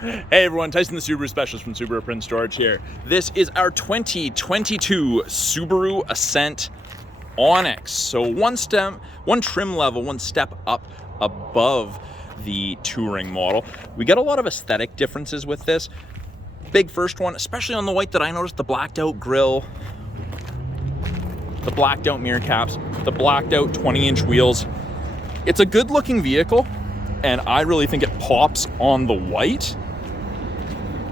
Hey everyone, Tyson the Subaru Specialist from Subaru Print Storage here. This is our 2022 Subaru Ascent Onyx. So one trim level, one step up above the touring model. We get a lot of aesthetic differences with this. Big first one, especially on the white that I noticed, the blacked out grille, the blacked out mirror caps, the blacked out 20-inch wheels. It's a good looking vehicle, and I really think it pops on the white.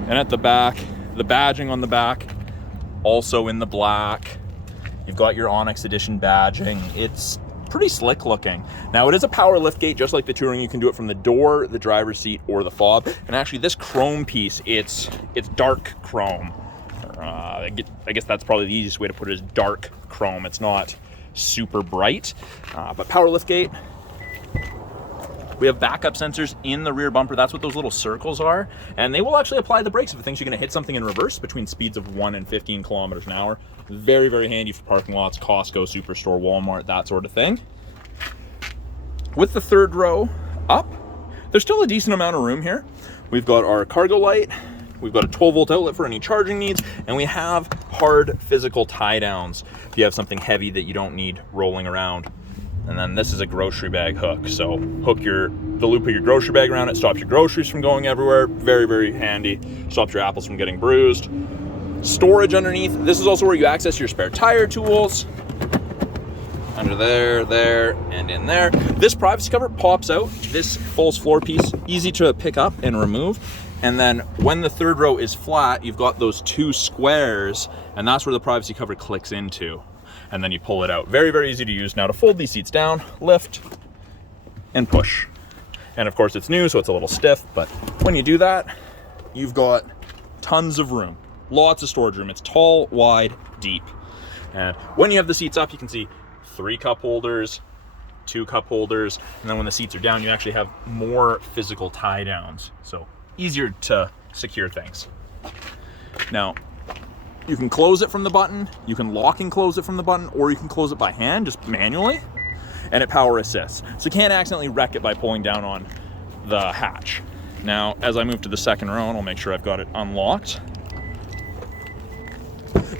And at the back, the badging on the back, also in the black. You've got your Onyx Edition badging. It's pretty slick looking. Now it is a power liftgate, just like the touring. You can do it from the door, the driver's seat, or the fob. And actually this chrome piece, it's dark chrome. I guess that's probably the easiest way to put it, is dark chrome. It's not super bright, but power liftgate. We have backup sensors in the rear bumper. That's what those little circles are. And they will actually apply the brakes if it thinks you're gonna hit something in reverse between speeds of 1 and 15 kilometers an hour. Very, very handy for parking lots, Costco, Superstore, Walmart, that sort of thing. With the third row up, there's still a decent amount of room here. We've got our cargo light, we've got a 12-volt outlet for any charging needs, and we have hard physical tie downs if you have something heavy that you don't need rolling around. And then this is a grocery bag hook. So hook the loop of your grocery bag around it, stops your groceries from going everywhere. Very, very handy. Stops your apples from getting bruised. Storage underneath. This is also where you access your spare tire tools. Under there, and in there. This privacy cover pops out. This false floor piece, easy to pick up and remove. And then when the third row is flat, you've got those two squares, and that's where the privacy cover clicks into. And then you pull it out. Very, very easy to use. Now to fold these seats down, lift, and push. And of course it's new, so it's a little stiff, but when you do that, you've got tons of room. Lots of storage room. It's tall, wide, deep. And when you have the seats up, you can see 3 cup holders, 2 cup holders, and then when the seats are down, you actually have more physical tie downs. So easier to secure things. Now, you can close it from the button, you can lock and close it from the button, or you can close it by hand, just manually, and it power assists. So you can't accidentally wreck it by pulling down on the hatch. Now, as I move to the second row, and I'll make sure I've got it unlocked.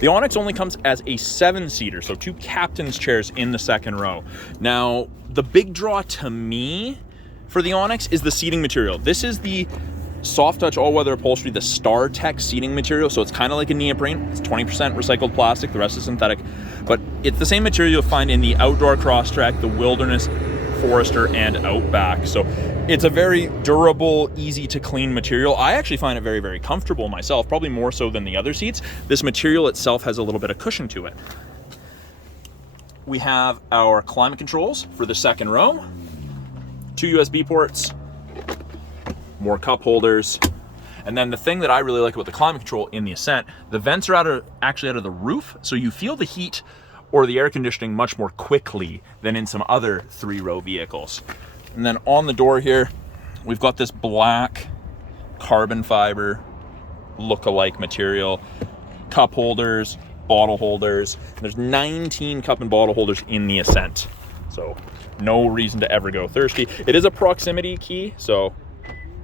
The Onyx only comes as a 7-seater, so 2 captain's chairs in the second row. Now, the big draw to me for the Onyx is the seating material. This is the soft touch all-weather upholstery, the StarTech seating material. So it's kind of like a neoprene. It's 20% recycled plastic, the rest is synthetic, but it's the same material you'll find in the outdoor Crosstrek, the Wilderness, Forester, and Outback. So it's a very durable, easy to clean material. I actually find it very, very comfortable myself, probably more so than the other seats. This material itself has a little bit of cushion to it. We have our climate controls for the second row, 2 USB ports, more cup holders. And then the thing that I really like about the climate control in the Ascent, the vents are actually out of the roof, so you feel the heat or the air conditioning much more quickly than in some other 3-row vehicles. And then on the door here, we've got this black carbon fiber look-alike material, cup holders, bottle holders. And there's 19 cup and bottle holders in the Ascent, so no reason to ever go thirsty. It is a proximity key, so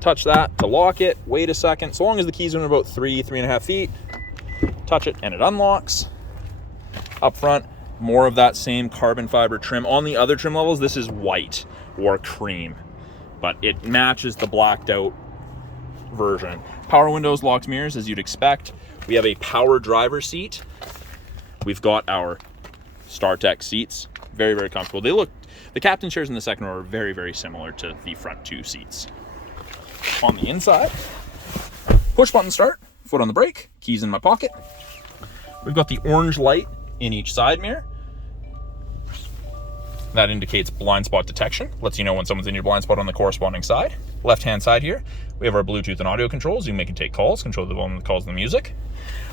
touch that to lock it, wait a second. So long as the keys are in about 3.5 feet, touch it and it unlocks. Up front, more of that same carbon fiber trim. On the other trim levels, this is white or cream, but it matches the blacked out version. Power windows, locked mirrors, as you'd expect. We have a power driver seat. We've got our StarTech seats. Very, very comfortable. The captain chairs in the second row are very, very similar to the front 2 seats. On the inside, push button start, foot on the brake, keys in my pocket. We've got the orange light in each side mirror. That indicates blind spot detection, lets you know when someone's in your blind spot on the corresponding side. Left-hand side here, we have our Bluetooth and audio controls. You can make and take calls, control the volume of the calls and the music.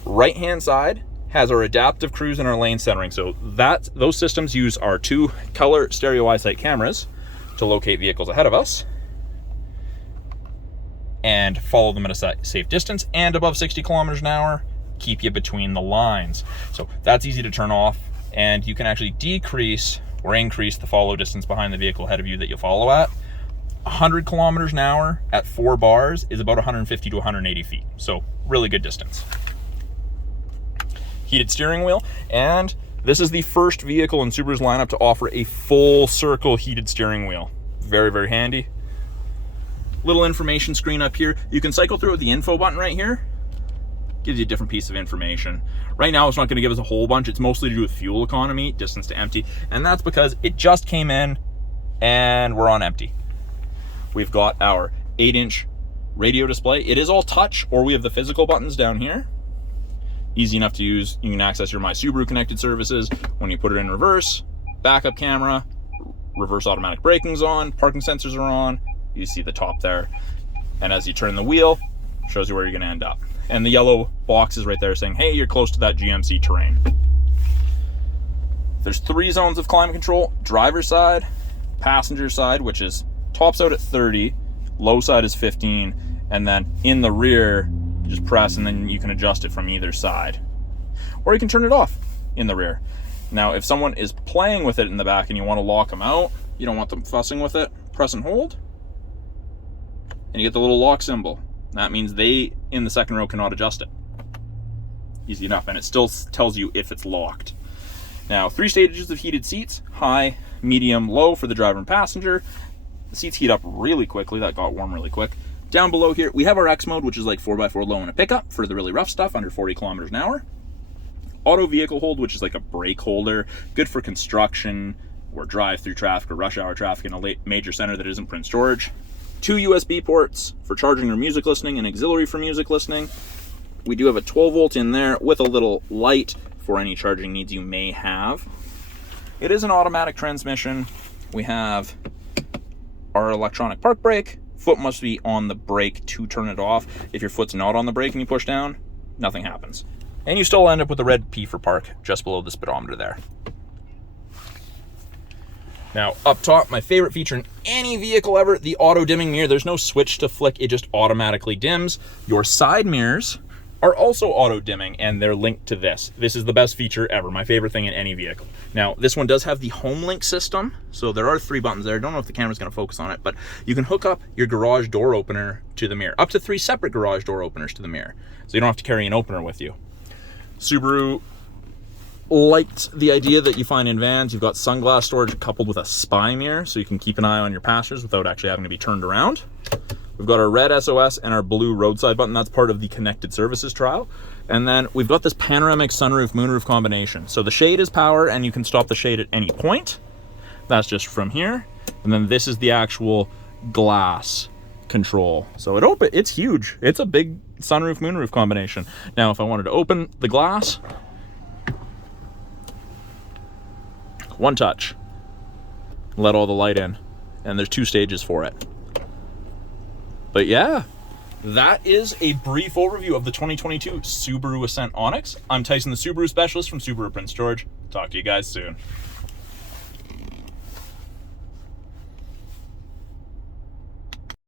Right-hand side has our adaptive cruise and our lane centering. So those systems use our 2 color stereo eyesight cameras to locate vehicles ahead of us and follow them at a safe distance, and above 60 kilometers an hour, keep you between the lines. So that's easy to turn off, and you can actually decrease or increase the follow distance behind the vehicle ahead of you that you follow at. 100 kilometers an hour at 4 bars is about 150 to 180 feet. So really good distance. Heated steering wheel, and this is the first vehicle in Subaru's lineup to offer a full circle heated steering wheel. Very, very handy. Little information screen up here. You can cycle through with the info button right here. Gives you a different piece of information. Right now, it's not going to give us a whole bunch. It's mostly to do with fuel economy, distance to empty, and that's because it just came in and we're on empty. We've got our 8-inch radio display. It is all touch, or we have the physical buttons down here. Easy enough to use. You can access your My Subaru connected services when you put it in reverse, backup camera, reverse automatic braking's on, parking sensors are on. You see the top there. And as you turn the wheel, shows you where you're gonna end up. And the yellow box is right there saying, hey, you're close to that GMC terrain. There's 3 zones of climate control: driver's side, passenger side, which is tops out at 30, low side is 15, and then in the rear, you just press and then you can adjust it from either side. Or you can turn it off in the rear. Now, if someone is playing with it in the back and you want to lock them out, you don't want them fussing with it, press and hold, and you get the little lock symbol. That means they, in the second row, cannot adjust it. Easy enough, and it still tells you if it's locked. Now, 3 stages of heated seats: high, medium, low for the driver and passenger. The seats heat up really quickly. That got warm really quick. Down below here, we have our X mode, which is like 4x4 low in a pickup for the really rough stuff, under 40 kilometers an hour. Auto vehicle hold, which is like a brake holder, good for construction or drive-through traffic or rush hour traffic in a major center that isn't Prince George. 2 USB ports for charging or music listening, and auxiliary for music listening. We do have a 12 volt in there with a little light for any charging needs you may have. It is an automatic transmission. We have our electronic park brake. Foot must be on the brake to turn it off. If your foot's not on the brake and you push down, nothing happens. And you still end up with a red P for park just below the speedometer there. Now, up top, my favorite feature in any vehicle ever, the auto dimming mirror. There's no switch to flick, it just automatically dims. Your side mirrors are also auto dimming, and they're linked to this. This is the best feature ever, my favorite thing in any vehicle. Now, this one does have the home link system, so there are 3 buttons there. I don't know if the camera's gonna focus on it, but you can hook up your garage door opener to the mirror, up to 3 separate garage door openers to the mirror, so you don't have to carry an opener with you. Subaru liked the idea that you find in vans. You've got sunglass storage coupled with a spy mirror, so you can keep an eye on your passengers without actually having to be turned around. We've got our red SOS and our blue roadside button. That's part of the connected services trial. And then we've got this panoramic sunroof moonroof combination. So the shade is power, and you can stop the shade at any point. That's just from here. And then this is the actual glass control. So it's huge. It's a big sunroof moonroof combination. Now, if I wanted to open the glass, one touch, let all the light in, and there's 2 stages for it. But yeah, that is a brief overview of the 2022 Subaru Ascent Onyx. I'm Tyson, the Subaru specialist from Subaru Prince George. Talk to you guys soon.